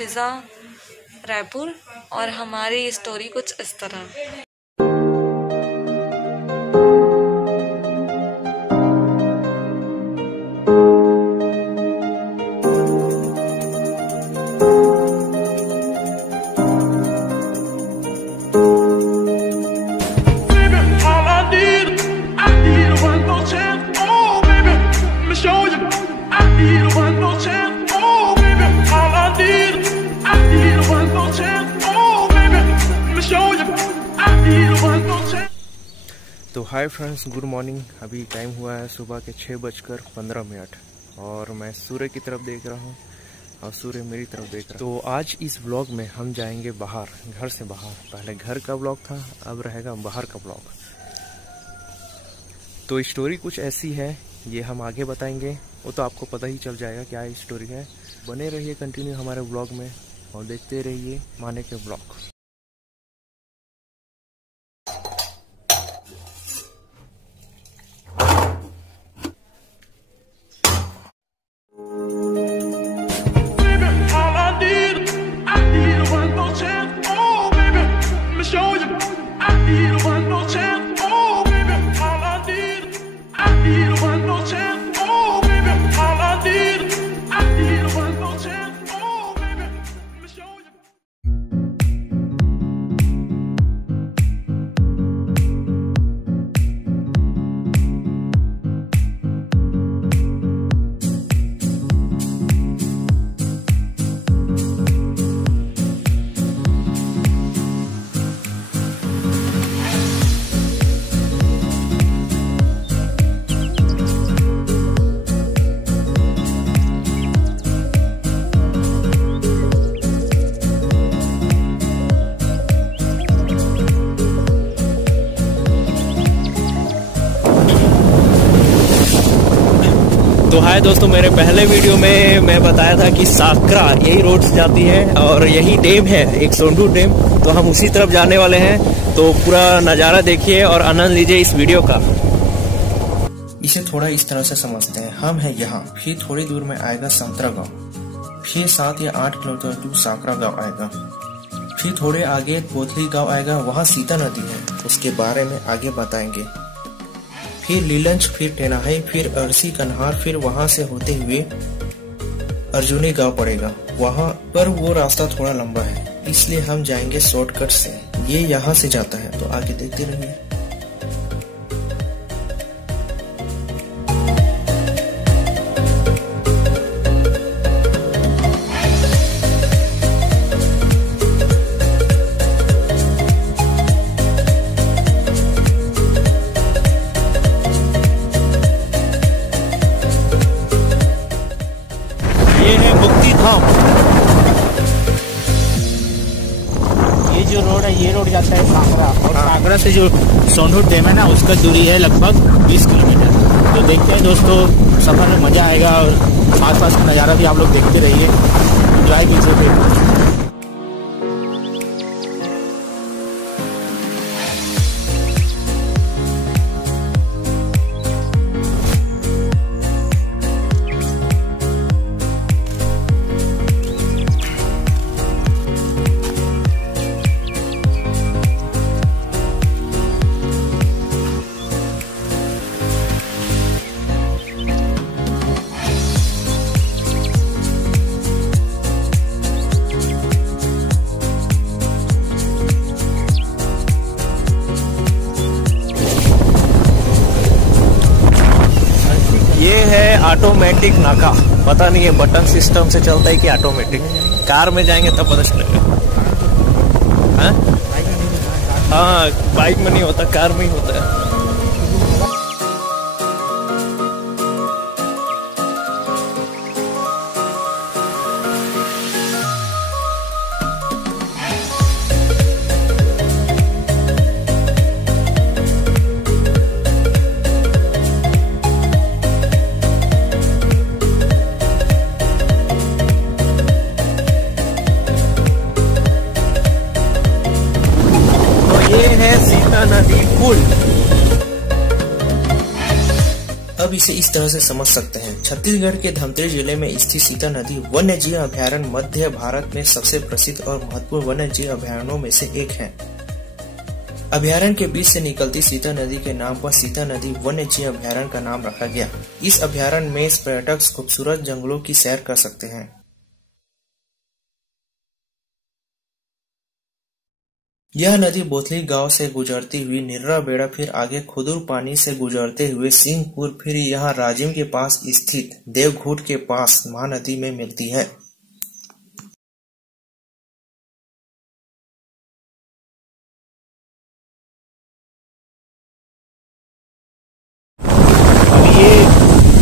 फिज़ा रायपुर और हमारी स्टोरी कुछ इस तरह। तो हाय फ्रेंड्स, गुड मॉर्निंग। अभी टाइम हुआ है सुबह के 6:15 और मैं सूर्य की तरफ देख रहा हूँ और सूर्य मेरी तरफ देख रहा है। तो आज इस व्लॉग में हम जाएंगे बाहर, घर से बाहर। पहले घर का व्लॉग था, अब रहेगा बाहर का व्लॉग। तो स्टोरी कुछ ऐसी है, ये हम आगे बताएंगे, वो तो आपको पता ही चल जाएगा क्या स्टोरी है। बने रहिए कंटिन्यू हमारे व्लॉग में और देखते रहिए माने के व्लॉग। तो हाय दोस्तों, मेरे पहले वीडियो में मैं बताया था कि साकरा यही रोड से जाती है और यही डैम है, एक सोंढू डैम। तो हम उसी तरफ जाने वाले हैं। तो पूरा नज़ारा देखिए और आनंद लीजिए इस वीडियो का। इसे थोड़ा इस तरह से समझते हैं, हम हैं यहाँ, फिर थोड़ी दूर में आएगा संतरा गाँव, फिर 7 या 8 किलोमीटर दूर साकरा गाँव आएगा, फिर थोड़े आगे पोथली गाँव आएगा, वहाँ सीता नदी है, उसके बारे में आगे बताएंगे। फिर लीलंच, फिर टेनाही, फिर अरसी कन्हार, फिर वहां से होते हुए अर्जुनी गांव पड़ेगा। वहां पर वो रास्ता थोड़ा लंबा है, इसलिए हम जाएंगे शॉर्टकट से। ये यहाँ से जाता है, तो आगे देखते रहिए। ये है मुक्ति धाम। ये जो रोड है, ये रोड जाता है साकरा, और साकरा से जो सोंढू डैम है ना, उसका दूरी है लगभग 20 किलोमीटर। तो देखते हैं दोस्तों, सफर में मजा आएगा और आसपास का नज़ारा भी आप लोग देखते रहिए, एंजॉय कीजिए। ऑटोमेटिक नाका, पता नहीं है बटन सिस्टम से चलता है कि ऑटोमेटिक। कार में जाएंगे तब पता चलेगा। हाँ, बाइक में नहीं होता, कार में ही होता है। ये है सीता नदी पुल। अब इसे इस तरह से समझ सकते हैं। छत्तीसगढ़ के धमतरी जिले में स्थित सीता नदी वन्य जीव अभयारण्य मध्य भारत में सबसे प्रसिद्ध और महत्वपूर्ण वन्य जीव अभयारण्यों में से एक है। अभयारण्य के बीच से निकलती सीता नदी के नाम पर सीता नदी वन्य जीव अभयारण्य का नाम रखा गया। इस अभयारण्य में पर्यटक खूबसूरत जंगलों की सैर कर सकते हैं। यह नदी बोथली गांव से गुजरती हुई निर्रा बेड़ा, फिर आगे खुदुर पानी से गुजरते हुए सिंहपुर, फिर यहाँ राजिम के पास स्थित देवघूट के पास महानदी में मिलती है।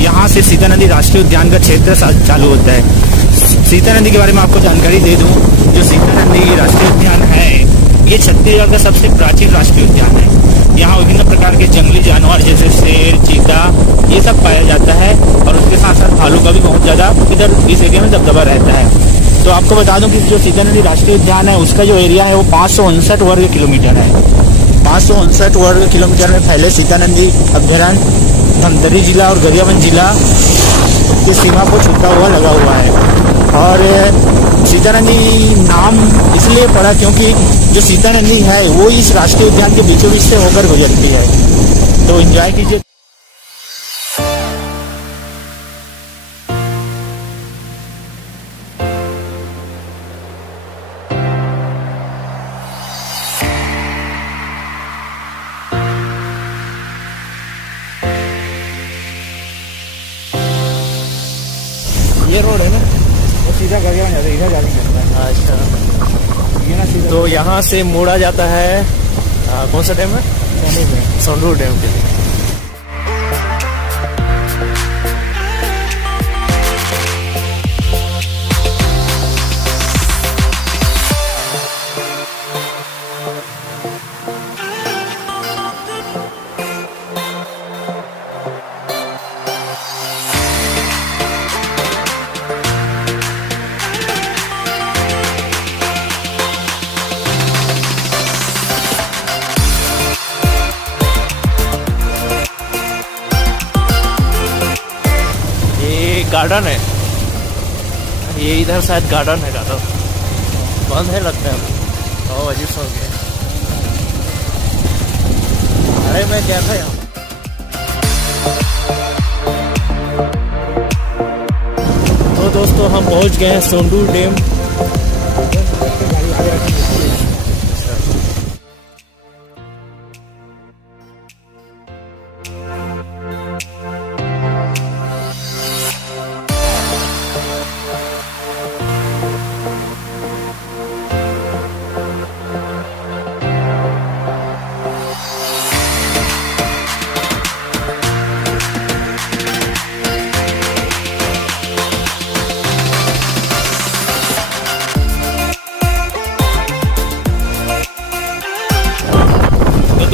यहाँ से सीता नदी राष्ट्रीय उद्यान का क्षेत्र चालू होता है। सीता नदी के बारे में आपको जानकारी दे दूं, जो सीता नदी राष्ट्रीय उद्यान है ये छत्तीसगढ़ का सबसे प्राचीन राष्ट्रीय उद्यान है। यहाँ विभिन्न प्रकार के जंगली जानवर जैसे शेर, चीता ये सब पाया जाता है और उसके साथ साथ भालू का भी बहुत ज्यादा इधर इस एरिया में दबदबा रहता है। तो आपको बता दूं कि जो सीता नदी राष्ट्रीय उद्यान है उसका जो एरिया है वो 559 वर्ग किलोमीटर है। 559 वर्ग किलोमीटर में फैले सीता नदी अभयारण्य धमतरी जिला और गरियाबंद जिला की सीमा को छूता हुआ लगा हुआ है। और सीता नदी नाम इसलिए पड़ा क्योंकि जो सीता नदी है वो इस राष्ट्रीय उद्यान के बीचों बीच से होकर गुजरती है। तो एंजॉय कीजिए। ये रोड है ना, वो सीधा गरियाबंद जाता है, इधर जाने लगता है। अच्छा, ये ना सीधा तो यहाँ से मोड़ा जाता है कौन सा डैम है? सोंडूर डैम के लिए। गार्डन है ये, इधर शायद गार्डन है। गार्डन बंद है लगता है, और अजीब सा हो गया। अरे मैं क्या था यहाँ। तो दोस्तों हम पहुंच गए हैं सोंडूर डैम।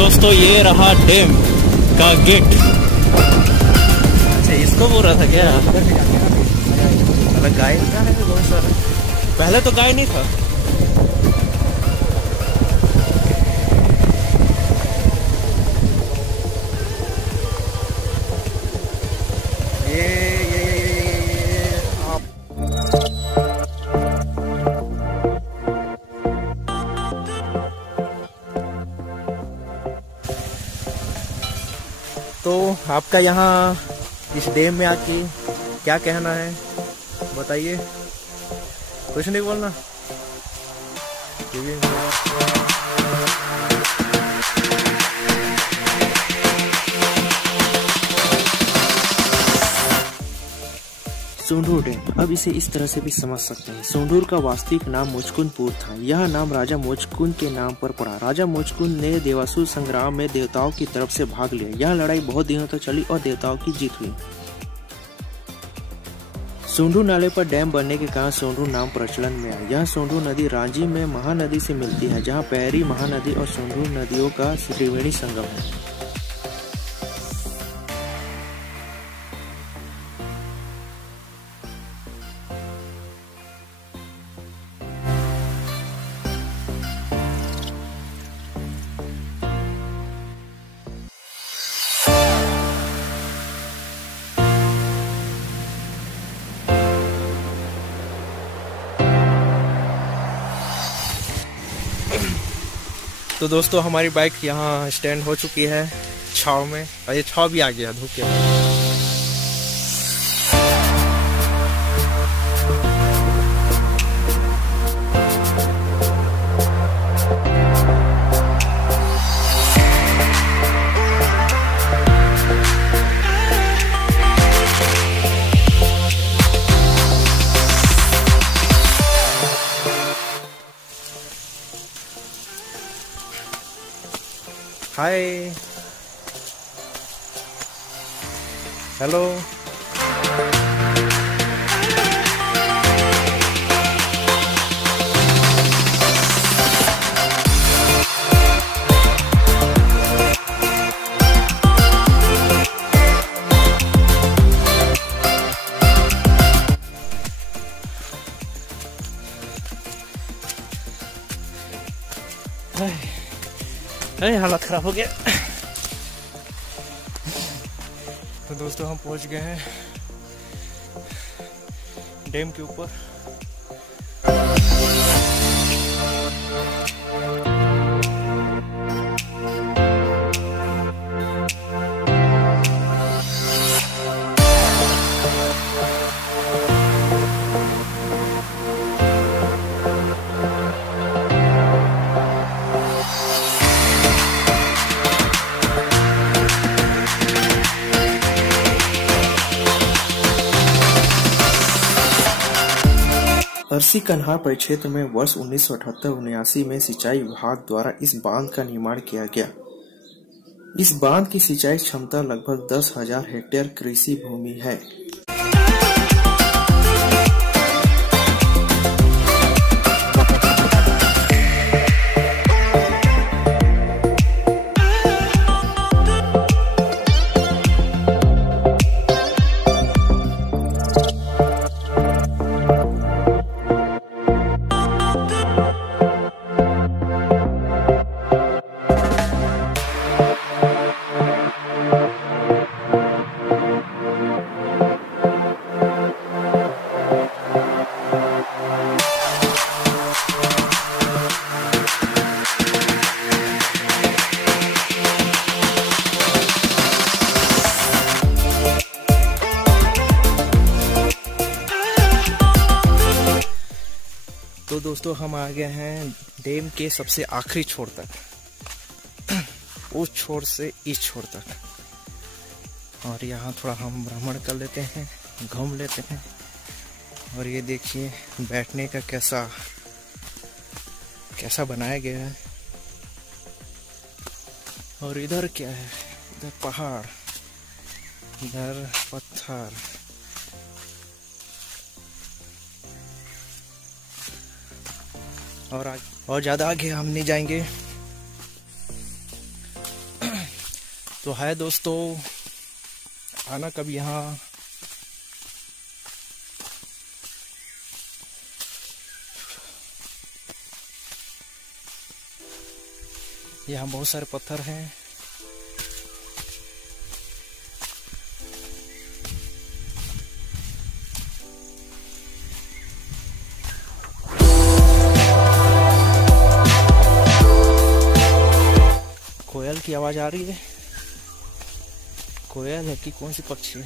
दोस्तों ये रहा डैम का गेट। अच्छा इसको बोल रहा था क्या? गाय का है बहुत सारा, पहले तो गाय नहीं था। तो आपका यहाँ इस डैम में आके क्या कहना है बताइए? कुछ नहीं बोलना? सोंडूर डैम, अब इसे इस तरह से भी समझ सकते हैं। सोंडूर का वास्तविक नाम मुचकुंदपुर था। यह नाम राजा मुचकुंद के नाम पर पड़ा। राजा मुचकुंद ने देवासुर संग्राम में देवताओं की तरफ से भाग लिया। यह लड़ाई बहुत दिनों तक चली और देवताओं की जीत हुई। सोंडूर नाले पर डैम बनने के कारण सोंडूर नाम प्रचलन में आया। यह सोंडूर नदी रांची में महानदी से मिलती है, जहाँ पैरी महानदी और सोंडूर नदियों का त्रिवेणी संगम है। तो दोस्तों हमारी बाइक यहाँ स्टैंड हो चुकी है छाव में, और ये छाव भी आ गया धूप के बाद। हाय, हेलो। अरे हालत खराब हो गया। तो दोस्तों हम पहुंच गए हैं डैम के ऊपर। अर्सी कन्हार परिक्षेत्र में वर्ष 1978-79 में सिंचाई विभाग द्वारा इस बांध का निर्माण किया गया। इस बांध की सिंचाई क्षमता लगभग 10,000 हेक्टेयर कृषि भूमि है। तो दोस्तों हम आ गए हैं डैम के सबसे आखिरी छोर तक, उस छोर से इस छोर तक। और यहाँ थोड़ा हम भ्रमण कर लेते हैं, घूम लेते हैं। और ये देखिए बैठने का कैसा बनाया गया है। और इधर क्या है, इधर पहाड़, इधर पत्थर। और ज्यादा आगे हम नहीं जाएंगे। तो है दोस्तों, आना कभी यहाँ। यहाँ बहुत सारे पत्थर हैं। कोयल की आवाज आ रही है। कोयल है कि कौन सी पक्षी है?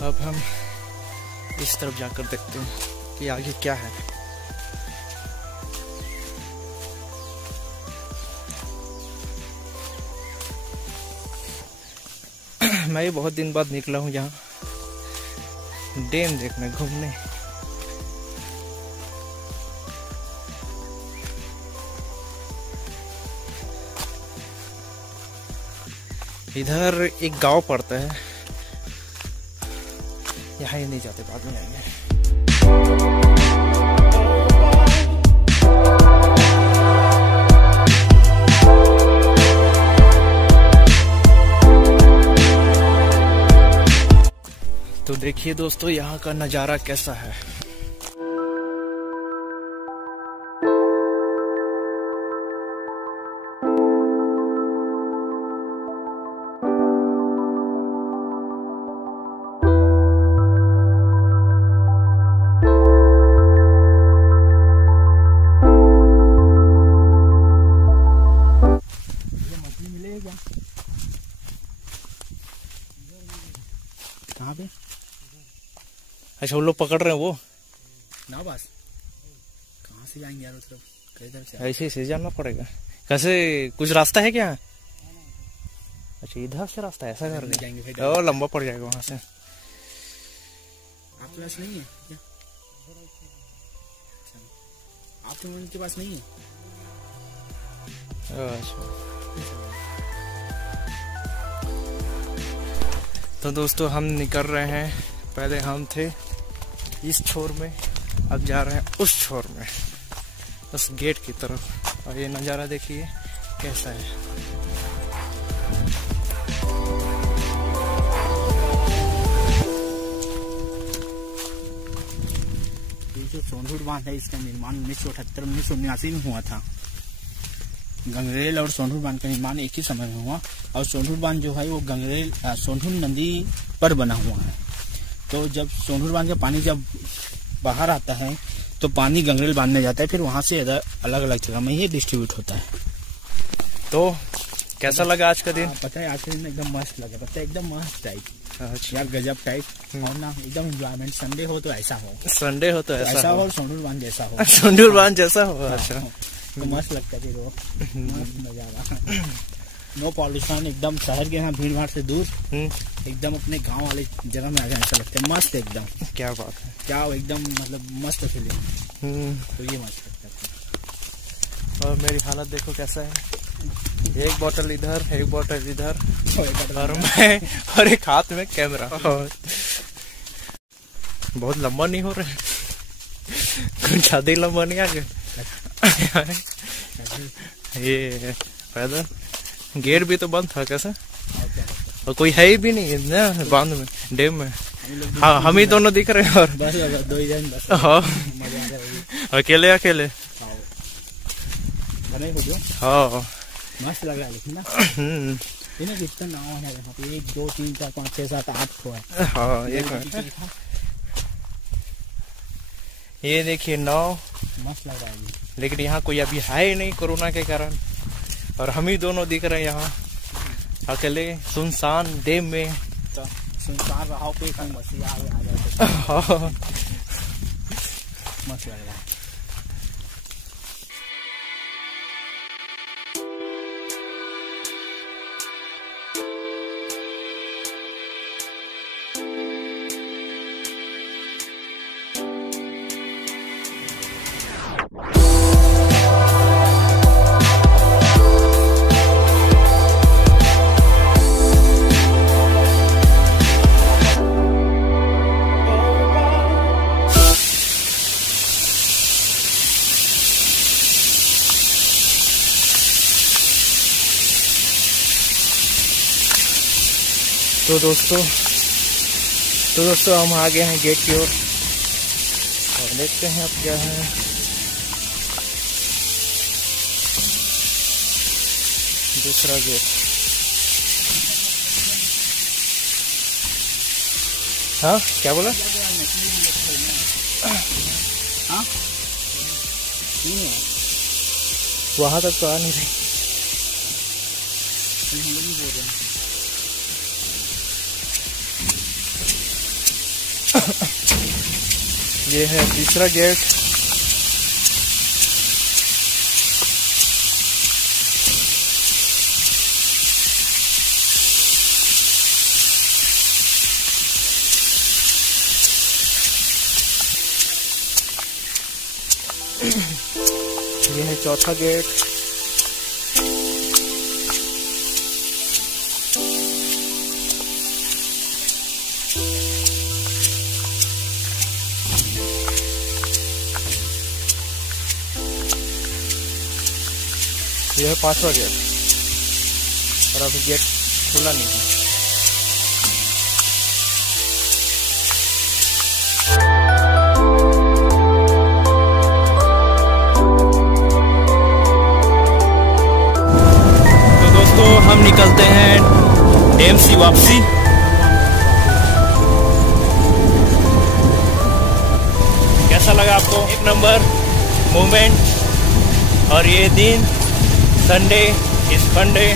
अब हम इस तरफ जाकर देखते हैं कि आगे क्या है। मैं बहुत दिन बाद निकला हूँ यहाँ डैम देखने, घूमने। इधर एक गांव पड़ता है, यहाँ ही नहीं जाते, बाद में आएंगे। तो देखिए दोस्तों यहाँ का नज़ारा कैसा है। अच्छा, वो लोग पकड़ रहे हैं वो ना, बस कहाँ से जाएंगे यार, मतलब कई तरफ से ऐसे से जाना पड़ेगा। कैसे, कुछ रास्ता है क्या? अच्छा, इधर से रास्ता ऐसा कर जाएंगे, और लंबा पड़ जाएगा वहां से। आपके पास नहीं है क्या? आपके मन के पास नहीं है? अच्छा, तो दोस्तों हम निकल रहे हैं। पहले हम थे इस छोर में, अब जा रहे हैं उस छोर में, उस गेट की तरफ। और ये नज़ारा देखिए कैसा है। ये जो सोनहुड बांध है, इसका निर्माण 1978-1979 में हुआ था। गंगरेल और सोनहुड बांध का निर्माण एक ही समय में हुआ। और सोनहुड बांध जो है वो गंगरेल सोनहुड नदी पर बना हुआ है। तो जब सोनहुड बांध का पानी जब बाहर आता है तो पानी गंगरेल बांध में जाता है, फिर वहां से अलग अलग जगह में ये डिस्ट्रीब्यूट होता है। तो कैसा लगा आज का दिन? पता है, आज का दिन एकदम मस्त लगा, पता है, एकदम मस्त टाइप यार, गजब टाइप। और ना एकदम एंजॉयमेंट। संडे हो तो ऐसा हो, संडे हो तो ऐसा हो, और सोनहुड बांध जैसा हो, सोनहुड बांध जैसा हो। अच्छा, तो मस्त लगता है वो, मस्त नजारा। नो पॉल्यूशन, एकदम शहर के यहाँ भीड़ भाड़ से दूर, एकदम अपने गांव वाले जगह में आ जाए ऐसा लगता है। मस्त एकदम, क्या बात है, क्या एकदम मतलब मस्त फीलिंग। तो ये मस्त लगता है। और मेरी हालत देखो कैसा है, एक बोतल इधर, एक बोतल इधर, और मैं और एक हाथ में कैमरा। बहुत लंबा नहीं हो रहा, कुछ ज्यादा ही लंबा नहीं आ गया। ये पैदल गेट भी तो बंद था कैसे, और कोई है ही भी नहीं ना बांध में, डैम में। हाँ, हम ही दोनों दिख रहे हैं। और बस दो ही जन बस। हाँ, अकेले बने हो जो। हाँ, मस्त लग रहा है लेकिन ना। इन्हें कितना नाव है यहाँ पे, 1 2 3 4 5 6 7 8 को है। हाँ, ये देखिए नाव, मस्त लग रहा है। लेकिन यहाँ कोई अभी है ही नहीं कोरोना के कारण, और हम ही दोनों दिख रहे हैं यहाँ अकेले सुनसान डैम में। तो सुनसान रहा कोई मसीहा आ जाए। मस्त लग रहा है। तो दोस्तों हम आ गए हैं गेट की ओर, और देखते हैं अब क्या है। दूसरा गेट। हाँ, क्या बोला? हाँ, वहां तक तो आ नहीं रही। ये है तीसरा गेट। ये है चौथा गेट। यह है पांचवा गेट, और अभी गेट खुला नहीं है। तो दोस्तों हम निकलते हैं डैम से वापसी। कैसा लगा आपको? एक नंबर मूवमेंट। और ये दिन संडे इस फंडे